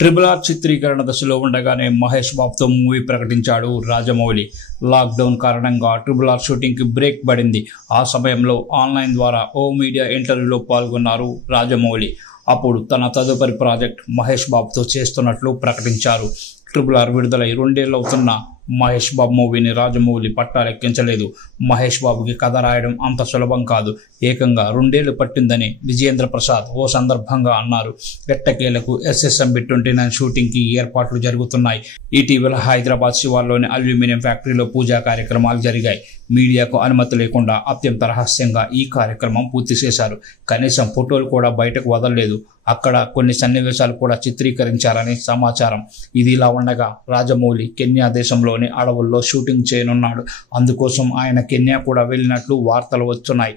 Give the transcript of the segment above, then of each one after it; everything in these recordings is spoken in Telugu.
ట్రిపుల్ ఆర్ చిత్రీకరణ దశలో ఉండగానే మహేష్ బాబుతో మూవీ ప్రకటించాడు రాజమౌళి. లాక్డౌన్ కారణంగా ట్రిపుల్ ఆర్ షూటింగ్కి బ్రేక్ పడింది. ఆ సమయంలో ఆన్లైన్ ద్వారా ఓ మీడియా ఇంటర్వ్యూలో పాల్గొన్నారు రాజమౌళి. అప్పుడు తన తదుపరి ప్రాజెక్ట్ మహేష్ బాబుతో చేస్తున్నట్లు ప్రకటించారు. ట్రిపుల్ ఆర్ విడుదలై 2 ఏళ్ళు అవుతున్న మహేష్ బాబు మూవీని రాజమౌళి పట్టాలెక్కించలేదు. మహేష్ బాబుకి కథ రాయడం అంత సులభం కాదు, ఏకంగా 2 ఏళ్లు పట్టిందని విజయేంద్ర ప్రసాద్ ఓ సందర్భంగా అన్నారు. ఎట్టకేలకు SSMB 29 షూటింగ్కి ఏర్పాట్లు జరుగుతున్నాయి. ఇటీవల హైదరాబాద్ శివార్లోని అల్యూమినియం ఫ్యాక్టరీలో పూజా కార్యక్రమాలు జరిగాయి. మీడియాకు అనుమతి లేకుండా అత్యంత రహస్యంగా ఈ కార్యక్రమం పూర్తి చేశారు. కనీసం ఫోటోలు కూడా బయటకు వదలలేదు. అక్కడ కొన్ని సన్నివేశాలు కూడా చిత్రీకరించారని సమాచారం. ఇది ఇలా ఉండగా రాజమౌళి కెన్యా దేశంలోని అడవుల్లో షూటింగ్ చేయనున్నాడు. అందుకోసం ఆయన కెన్యా కూడా వెళ్ళినట్లు వార్తలు వస్తున్నాయి.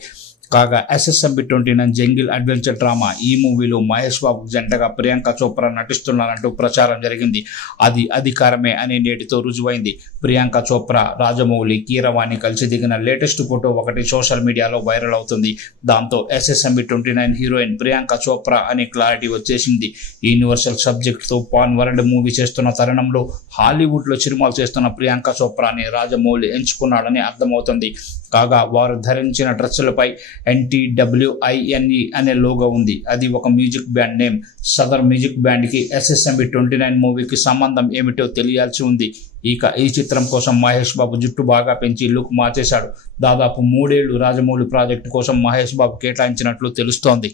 కాగా SSMB 29 జంగిల్ అడ్వెంచర్ డ్రామా ఈ మూవీలో మహేష్ బాబు జంటగా ప్రియాంక చోప్రా నటిస్తున్నారంటూ ప్రచారం జరిగింది. అది అధికారమే అని నేటితో రుజువైంది. ప్రియాంక చోప్రా, రాజమౌళి, కీరవాణి కలిసి దిగిన లేటెస్ట్ ఫోటో ఒకటి సోషల్ మీడియాలో వైరల్ అవుతుంది. దాంతో SSMB 29 హీరోయిన్ ప్రియాంక చోప్రా అని క్లారిటీ వచ్చేసింది. యూనివర్సల్ సబ్జెక్ట్తో పాన్ వరల్డ్ మూవీ చేస్తున్న తరుణంలో హాలీవుడ్లో సినిమాలు చేస్తున్న ప్రియాంక చోప్రాని రాజమౌళి ఎంచుకున్నాడని అర్థమవుతుంది. కాగా వారు ధరించిన డ్రెస్సులపై NTWINE అనే లోగో ఉంది. అది ఒక మ్యూజిక్ బ్యాండ్ నేమ్. సదర్ మ్యూజిక్ బ్యాండ్కి SSMB 29 మూవీకి సంబంధం ఏమిటో తెలియాల్సి ఉంది. ఇక ఈ చిత్రం కోసం మహేష్ బాబు జుట్టు బాగా పెంచి లుక్ మార్చేశాడు. దాదాపు 3 ఏళ్లు రాజమౌళి ప్రాజెక్టు కోసం మహేష్ బాబు కేటాయించినట్లు తెలుస్తోంది.